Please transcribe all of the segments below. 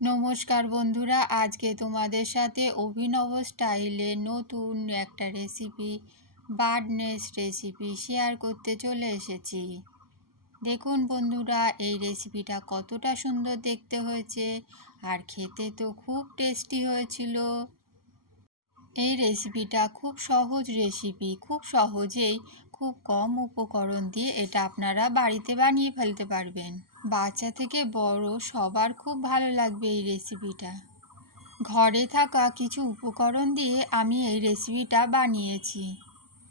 নমস্কার বন্ধুরা, আজকে তোমাদের সাথে অভিনব স্টাইলে নতুন একটা রেসিপি বার্ডনেস রেসিপি শেয়ার করতে চলে এসেছি। দেখুন বন্ধুরা, এই রেসিপিটা কতটা সুন্দর দেখতে হয়েছে আর খেতে তো খুব টেস্টি হয়েছিল। এই রেসিপিটা খুব সহজ রেসিপি খুব সহজেই খুব কম উপকরণ দিয়ে এটা আপনারা বাড়িতে বানিয়ে ফেলতে পারবেন। বাচ্চা থেকে বড় সবার খুব ভালো লাগবে এই রেসিপিটা ঘরে থাকা কিছু উপকরণ দিয়ে আমি এই রেসিপিটা বানিয়েছি।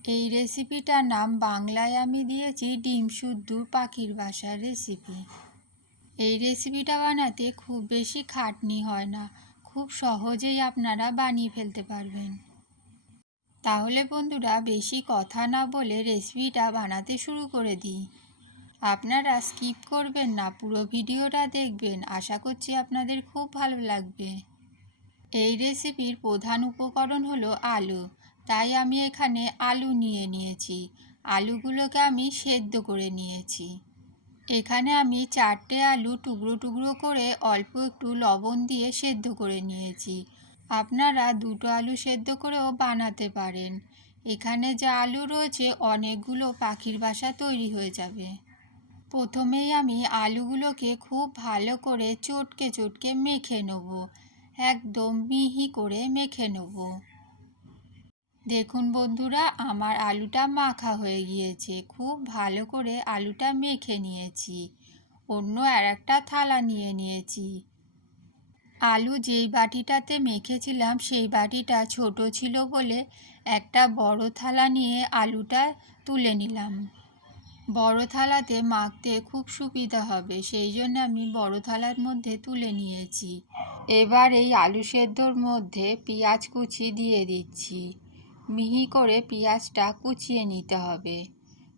এই রেসিপিটার নাম বাংলায় আমি দিয়েছি ডিম শুদ্ধ পাখির বাসার রেসিপি এই রেসিপিটা বানাতে খুব বেশি খাটনি হয় না, খুব সহজেই আপনারা বানিয়ে ফেলতে পারবেন। তাহলে বন্ধুরা বেশি কথা না বলে রেসিপিটা বানাতে শুরু করে দিই। আপনারা স্কিপ করবেন না, পুরো ভিডিওটা দেখবেন। আশা করছি আপনাদের খুব ভালো লাগবে। এই রেসিপির প্রধান উপকরণ হলো আলু। তাই আমি এখানে আলু নিয়ে নিয়েছি। আলুগুলোকে আমি সেদ্ধ করে নিয়েছি। এখানে আমি চারটে আলু টুকরো টুকরো করে অল্প একটু লবণ দিয়ে সেদ্ধ করে নিয়েছি। আপনারা দুটো আলু সেদ্ধ করেও বানাতে পারেন। এখানে যা আলু রয়েছে, অনেকগুলো পাখির বাসা তৈরি হয়ে যাবে। প্রথমেই আমি আলুগুলোকে খুব ভালো করে চটকে চটকে মেখে নেব। একদম মিহি করে মেখে নেব। দেখুন বন্ধুরা, আমার আলুটা মাখা হয়ে গিয়েছে। খুব ভালো করে আলুটা মেখে নিয়েছি। অন্য আর একটা থালা নিয়ে নিয়েছি। আলু যেই বাটিটাতে মেখেছিলাম, সেই বাটিটা ছোট ছিল বলে একটা বড় থালা নিয়ে আলুটা তুলে নিলাম। বড় থালাতে মাখতে খুব সুবিধা হবে, সেই জন্য আমি বড় থালার মধ্যে তুলে নিয়েছি। এবার এই আলু সেদ্ধর মধ্যে পেঁয়াজ কুচি দিয়ে দিচ্ছি। মিহি করে পেঁয়াজটা কুচিয়ে নিতে হবে।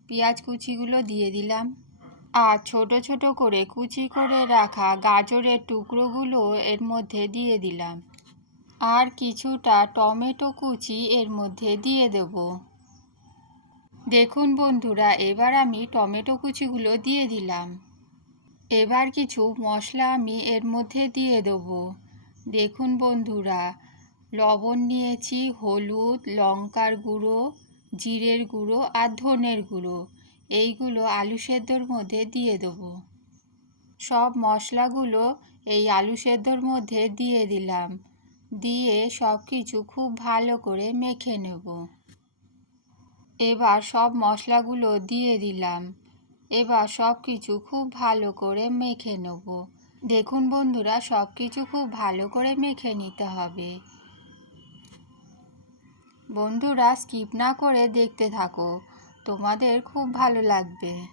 পেঁয়াজ কুচিগুলো দিয়ে দিলাম। আর ছোট ছোট করে কুচি করে রাখা গাজরের টুকরোগুলো এর মধ্যে দিয়ে দিলাম। আর কিছুটা টমেটো কুচি এর মধ্যে দিয়ে দেব। দেখুন বন্ধুরা, এবার আমি টমেটো কুচিগুলো দিয়ে দিলাম। এবার কিছু মশলা আমি এর মধ্যে দিয়ে দেব। দেখুন বন্ধুরা, লবণ নিয়েছি, হলুদ, লঙ্কার গুঁড়ো, জিরের গুঁড়ো আর ধনের গুঁড়ো। এইগুলো আলু সেদ্ধর মধ্যে দিয়ে দেবো। সব মশলাগুলো এই আলু সেদ্ধর মধ্যে দিয়ে দিলাম। দিয়ে সব কিছু খুব ভালো করে মেখে নেব। এবার সব মশলাগুলো দিয়ে দিলাম। এবার সব কিছু খুব ভালো করে মেখে নেব। দেখুন বন্ধুরা সব কিছু খুব ভালো করে মেখে নিতে হবে। বন্ধুরা, স্কিপ না করে দেখতে থাকো। তোমাদের খুব ভালো লাগবে।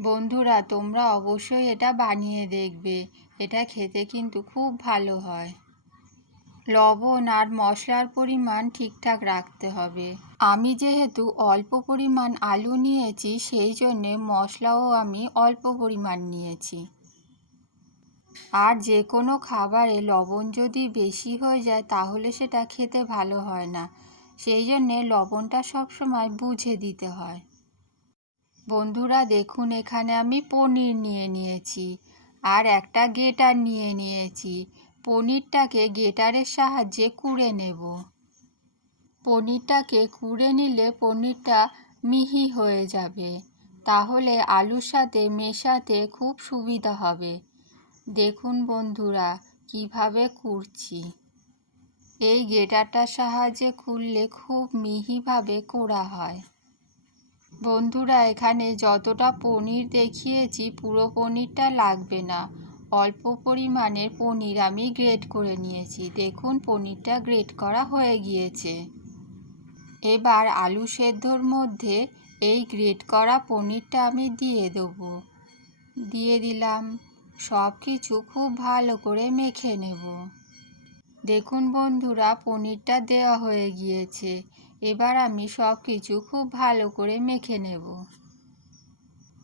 বন্ধুরা, তোমরা অবশ্যই এটা বানিয়ে দেখবে। এটা খেতে কিন্তু খুব ভালো হয়। লবণ আর মশলার পরিমাণ ঠিকঠাক রাখতে হবে। আমি যেহেতু অল্প পরিমাণ আলু নিয়েছি, সেই জন্যে মশলাও আমি অল্প পরিমাণ নিয়েছি। আর যে কোনো খাবারে লবণ যদি বেশি হয়ে যায়, তাহলে সেটা খেতে ভালো হয় না। সেই জন্যে লবণটা সবসময় বুঝে দিতে হয়। বন্ধুরা, দেখুন, এখানে আমি পনির নিয়ে নিয়েছি আর একটা গেটার নিয়ে নিয়েছি। পনিরটাকে গেটারের সাহায্যে কুড়ে নেব। পনিরটাকে কুড়ে নিলে পনিরটা মিহি হয়ে যাবে। তাহলে আলুর সাথে মেশাতে খুব সুবিধা হবে। দেখুন, বন্ধুরা, কীভাবে কুড়ছি। এই গেটারটার সাহায্যে খুললে খুব মিহিভাবে কোড়া হয়। বন্ধুরা, এখানে যতটা পনির দেখিয়েছি, পুরো পনিরটা লাগবে না। অল্প পরিমাণের পনির আমি গ্রেট করে নিয়েছি। দেখুন, পনিরটা গ্রেট করা হয়ে গিয়েছে। এবার আলু সেদ্ধর মধ্যে এই গ্রেট করা পনিরটা আমি দিয়ে দেব। দিয়ে দিলাম। সব কিছু খুব ভালো করে মেখে নেব। দেখুন বন্ধুরা, পনিরটা দেওয়া হয়ে গিয়েছে। এবার আমি সব কিছু খুব ভালো করে মেখে নেব।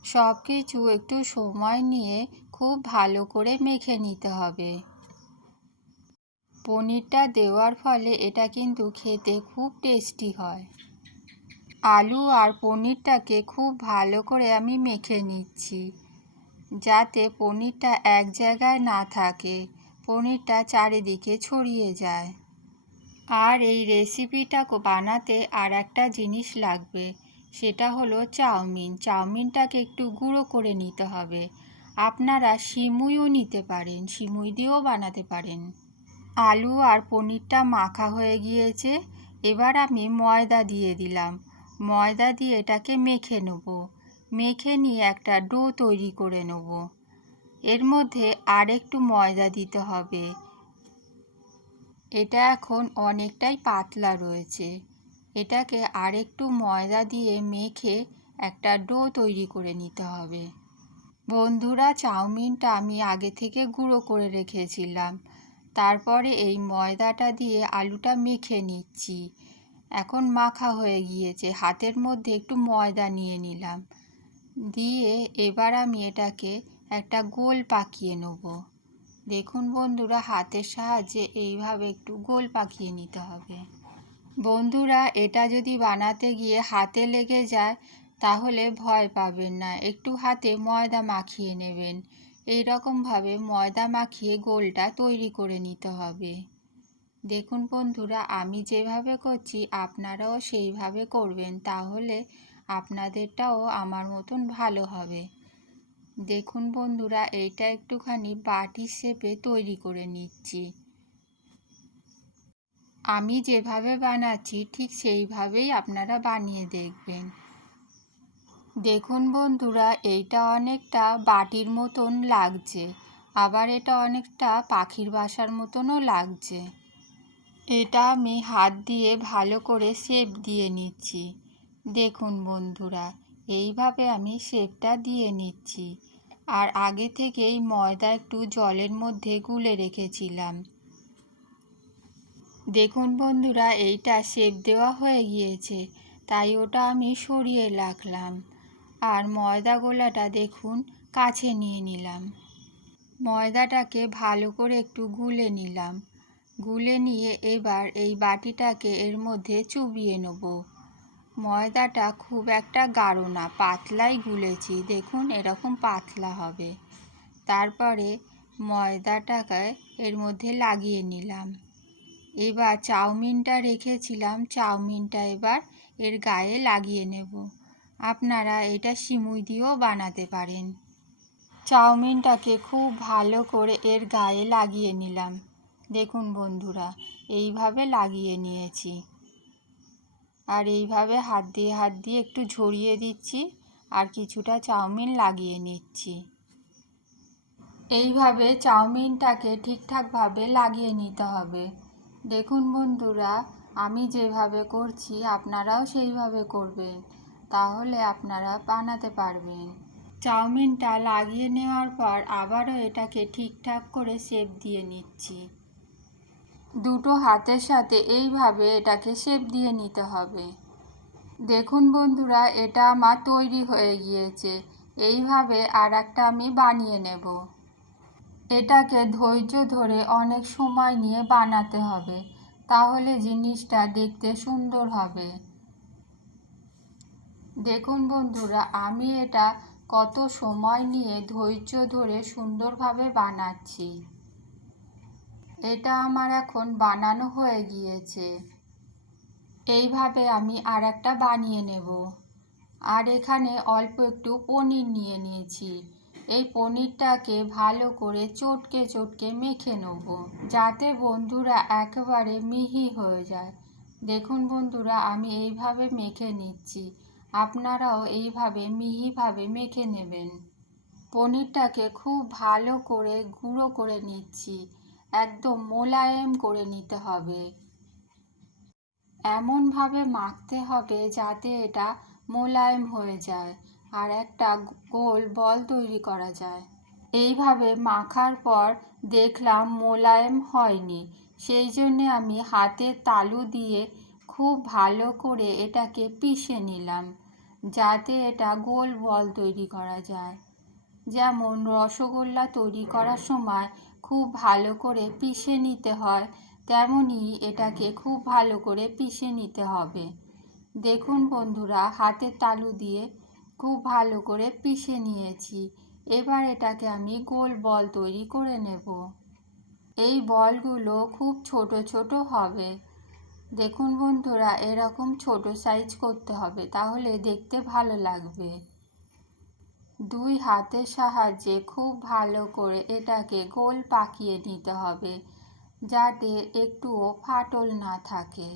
সব কিছু একটু সময় নিয়ে খুব ভালো করে মেখে নিতে হবে। পনিরটা দেওয়ার ফলে এটা কিন্তু খেতে খুব টেস্টি হয়। আলু আর পনিরটাকে খুব ভালো করে আমি মেখে নিচ্ছি, যাতে পনিরটা এক জায়গায় না থাকে। পনিরটা চারিদিকে ছড়িয়ে যায়। আর এই রেসিপিটা বানাতে আর একটা জিনিস লাগবে, সেটা হলো চাউমিন। চাউমিনটাকে একটু গুঁড়ো করে নিতে হবে। আপনারা সিমুইও নিতে পারেন সিমুই দিয়েও বানাতে পারেন। আলু আর পনিরটা মাখা হয়ে গিয়েছে, এবার আমি ময়দা দিয়ে দিলাম। ময়দা দিয়ে এটাকে মেখে নেব। মেখে নিয়ে একটা ডো তৈরি করে নেব। এর মধ্যে আর একটু ময়দা দিতে হবে। এটা এখন অনেকটাই পাতলা রয়েছে। এটাকে আরেকটু ময়দা দিয়ে মেখে একটা ডো তৈরি করে নিতে হবে। বন্ধুরা, চাউমিনটা আমি আগে থেকে গুঁড়ো করে রেখেছিলাম। তারপরে এই ময়দাটা দিয়ে আলুটা মেখে নিচ্ছি। এখন মাখা হয়ে গিয়েছে। হাতের মধ্যে একটু ময়দা নিয়ে নিলাম। দিয়ে এবার আমি এটাকে একটা গোল পাকিয়ে নেব। দেখুন বন্ধুরা, হাতের সাহায্যে এইভাবে একটু গোল পাকিয়ে নিতে হবে। বন্ধুরা, এটা যদি বানাতে গিয়ে হাতে লেগে যায়, তাহলে ভয় পাবেন না। একটু হাতে ময়দা মাখিয়ে নেবেন। এই রকমভাবে ময়দা মাখিয়ে গোলটা তৈরি করে নিতে হবে। দেখুন বন্ধুরা, আমি যেভাবে করছি, আপনারাও সেইভাবে করবেন, তাহলে আপনাদেরটাও আমার মতন ভালো হবে। দেখুন বন্ধুরা এইটা একটুখানি বাটি শেপে তৈরি করে নিচ্ছি। আমি যেভাবে বানাচ্ছি, ঠিক সেইভাবেই আপনারা বানিয়ে দেখবেন। দেখুন বন্ধুরা, এইটা অনেকটা বাটির মতন লাগছে, আবার এটা অনেকটা পাখির বাসার মতনও লাগছে। এটা আমি হাত দিয়ে ভালো করে শেপ দিয়ে নিচ্ছি। দেখুন বন্ধুরা, এইভাবে আমি শেপটা দিয়ে নিচ্ছি। আর আগে থেকেই ময়দা একটু জলের মধ্যে গুলে রেখেছিলাম। দেখুন বন্ধুরা, এইটা শেপ দেওয়া হয়ে গিয়েছে, তাই ওটা আমি সরিয়ে রাখলাম। আর ময়দা গোলাটা দেখুন, কাছে নিয়ে নিলাম। ময়দাটাকে ভালো করে একটু গুলে নিলাম। গুলে নিয়ে এবার এই বাটিটাকে এর মধ্যে চুবিয়ে নেব। ময়দাটা খুব একটা গাঢ় না, পাতলাই গুলেছি। দেখুন, এরকম পাতলা হবে। তারপরে ময়দাটাকে এর মধ্যে লাগিয়ে নিলাম। এবার চাউমিনটা রেখেছিলাম। চাউমিনটা এবার এর গায়ে লাগিয়ে নেব। আপনারা এটা সিমুই দিয়েও বানাতে পারেন। চাউমিনটাকে খুব ভালো করে এর গায়ে লাগিয়ে নিলাম। দেখুন বন্ধুরা, এইভাবে লাগিয়ে নিয়েছি। আর এইভাবে হাত দিয়ে হাত দিয়ে একটু ঝরিয়ে দিচ্ছি আর কিছুটা চাউমিন লাগিয়ে নিচ্ছি। এইভাবে চাউমিনটাকে ঠিকঠাকভাবে লাগিয়ে নিতে হবে। দেখুন বন্ধুরা, আমি যেভাবে করছি, আপনারাও সেইভাবে করবেন। তাহলে আপনারা বানাতে পারবেন। চাউমিনটা লাগিয়ে নেওয়ার পর আবারও এটাকে ঠিকঠাক করে শেপ দিয়ে নিচ্ছি। দুটো হাতের সাথে এইভাবে এটাকে শেপ দিয়ে নিতে হবে। দেখুন বন্ধুরা, এটা আমার তৈরি হয়ে গিয়েছে। এইভাবে আর একটা আমি বানিয়ে নেব। এটাকে ধৈর্য ধরে অনেক সময় নিয়ে বানাতে হবে, তাহলে জিনিসটা দেখতে সুন্দর হবে। দেখুন বন্ধুরা, আমি এটা কত সময় নিয়ে ধৈর্য ধরে সুন্দরভাবে বানাচ্ছি। এটা আমার এখন বানানো হয়ে গিয়েছে। এইভাবে আমি আর একটা বানিয়ে নেব। আর এখানে অল্প একটু পনির নিয়ে নিয়েছি। এই পনিরটাকে ভালো করে চটকে চটকে মেখে নেব, যাতে বন্ধুরা একেবারে মিহি হয়ে যায়। দেখুন বন্ধুরা, আমি এইভাবে মেখে নিচ্ছি। আপনারাও এইভাবে মিহিভাবে মেখে নেবেন। পনিরটাকে খুব ভালো করে গুঁড়ো করে নিচ্ছি। একদম মোলায়েম করে নিতে হবে। এমনভাবে মাখতে হবে যাতে এটা মোলায়েম হয়ে যায় আর একটা গোল বল তৈরি করা যায়। এইভাবে মাখার পর দেখলাম মোলায়েম হয়নি। সেই জন্যে আমি হাতের তালু দিয়ে খুব ভালো করে এটাকে পিষে নিলাম যাতে এটা গোল বল তৈরি করা যায়। যেমন রসগোল্লা তৈরি করার সময় খুব ভালো করে পিষে নিতে হয় তেমনই এটাকে খুব ভালো করে পিষে নিতে হবে। দেখুন বন্ধুরা হাতের তালু দিয়ে খুব ভালো করে পিষে নিয়েছি। এবার এটাকে আমি গোল বল তৈরি করে নেব। এই বলগুলো খুব ছোট ছোট হবে। দেখুন বন্ধুরা, এরকম ছোট সাইজ করতে হবে, তাহলে দেখতে ভালো লাগবে। দুই হাতের সাহায্যে খুব ভালো করে এটাকে গোল পাকিয়ে নিতে হবে, যাতে একটুও ফাটল না থাকে।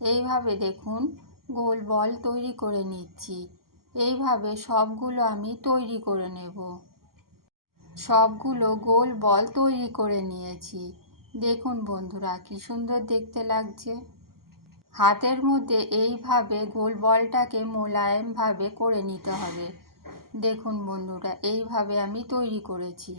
এইভাবে দেখুন, গোল বল তৈরি করে নিচ্ছি। এইভাবে সবগুলো আমি তৈরি করে নেব। সবগুলো গোল বল তৈরি করে নিয়েছি। দেখুন বন্ধুরা, কি সুন্দর দেখতে লাগছে। হাতের মধ্যে এইভাবে গোল বলটাকে মোলায়েমভাবে করে নিতে হবে। দেখুন বন্ধুরা, এইভাবে আমি তৈরি করেছি।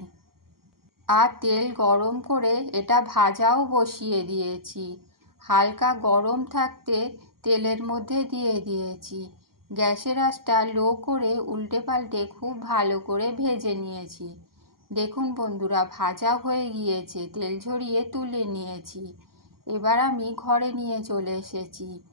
আর তেল গরম করে এটা ভাজাও বসিয়ে দিয়েছি। হালকা গরম থাকতে তেলের মধ্যে দিয়ে দিয়েছি। গ্যাসের আঁচটা লো করে উল্টে পাল্টে খুব ভালো করে ভেজে নিয়েছি। দেখুন বন্ধুরা, ভাজা হয়ে গিয়েছে, তেল ঝরিয়ে তুলে নিয়েছি। এবার আমি ঘরে নিয়ে চলে এসেছি।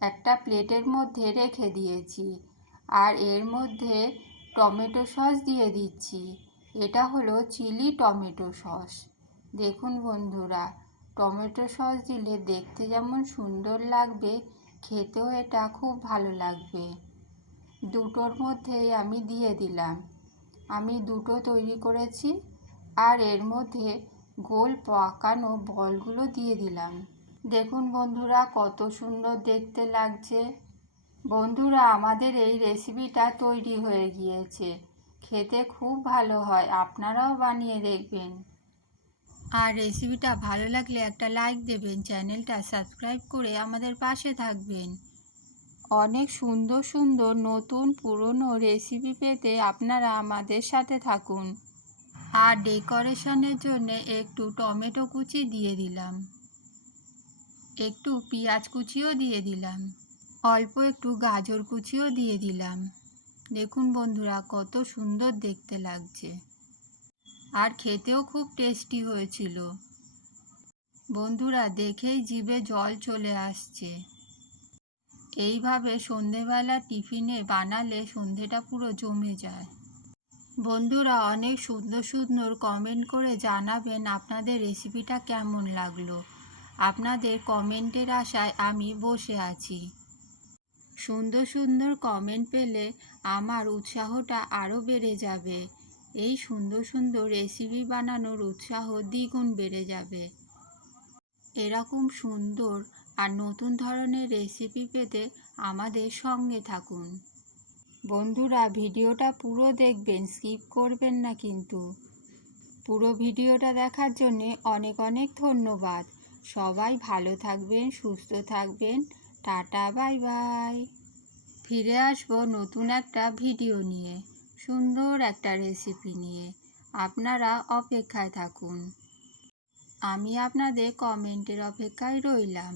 একটা প্লেটের মধ্যে রেখে দিয়েছি। আর এর মধ্যে টমেটো সস দিয়ে দিচ্ছি। এটা হলো চিলি টমেটো সস। দেখুন বন্ধুরা, টমেটো সস দিলে দেখতে যেমন সুন্দর লাগবে, খেতেও এটা খুব ভালো লাগবে। দুটোর মধ্যেই আমি দিয়ে দিলাম। আমি দুটো তৈরি করেছি আর এর মধ্যে গোল পাকানো বলগুলো দিয়ে দিলাম। দেখুন বন্ধুরা, কত সুন্দর দেখতে লাগছে। বন্ধুরা, আমাদের এই রেসিপিটা তৈরি হয়ে গিয়েছে। খেতে খুব ভালো হয়, আপনারাও বানিয়ে দেখবেন। আর রেসিপিটা ভালো লাগলে একটা লাইক দেবেন চ্যানেলটা সাবস্ক্রাইব করে আমাদের পাশে থাকবেন। অনেক সুন্দর সুন্দর নতুন, পুরনো রেসিপি পেতে আপনারা আমাদের সাথে থাকুন। আর ডেকোরেশনের জন্য একটু টমেটো কুচি দিয়ে দিলাম। একটু পেঁয়াজ কুচিও দিয়ে দিলাম। অল্প একটু গাজর কুচিও দিয়ে দিলাম। দেখুন বন্ধুরা, কত সুন্দর দেখতে লাগছে। আর খেতেও খুব টেস্টি হয়েছিল। বন্ধুরা, দেখেই জিভে জল চলে আসছে। এইভাবে সন্ধেবেলা টিফিনে বানালে সন্ধেটা পুরো জমে যায়। বন্ধুরা, অনেক সুন্দর সুন্দর কমেন্ট করে জানাবেন আপনাদের রেসিপিটা কেমন লাগল। আপনাদের কমেন্টের আশায় আমি বসে আছি। সুন্দর সুন্দর কমেন্ট পেলে আমার উৎসাহটা আরও বেড়ে যাবে। এই সুন্দর সুন্দর রেসিপি বানানোর উৎসাহ দ্বিগুণ বেড়ে যাবে। এরকম সুন্দর আর নতুন ধরনের রেসিপি পেতে আমাদের সঙ্গে থাকুন। বন্ধুরা, ভিডিওটা পুরো দেখবেন স্কিপ করবেন না কিন্তু। পুরো ভিডিওটা দেখার জন্যে অনেক অনেক ধন্যবাদ। সবাই ভালো থাকবেন, সুস্থ থাকবেন। Tata, bye bye. ফিরে আসব নতুন একটা ভিডিও নিয়ে, সুন্দর একটা রেসিপি নিয়ে। আপনারা অপেক্ষায় থাকুন। আমি আপনাদের কমেন্টের অপেক্ষায় রইলাম।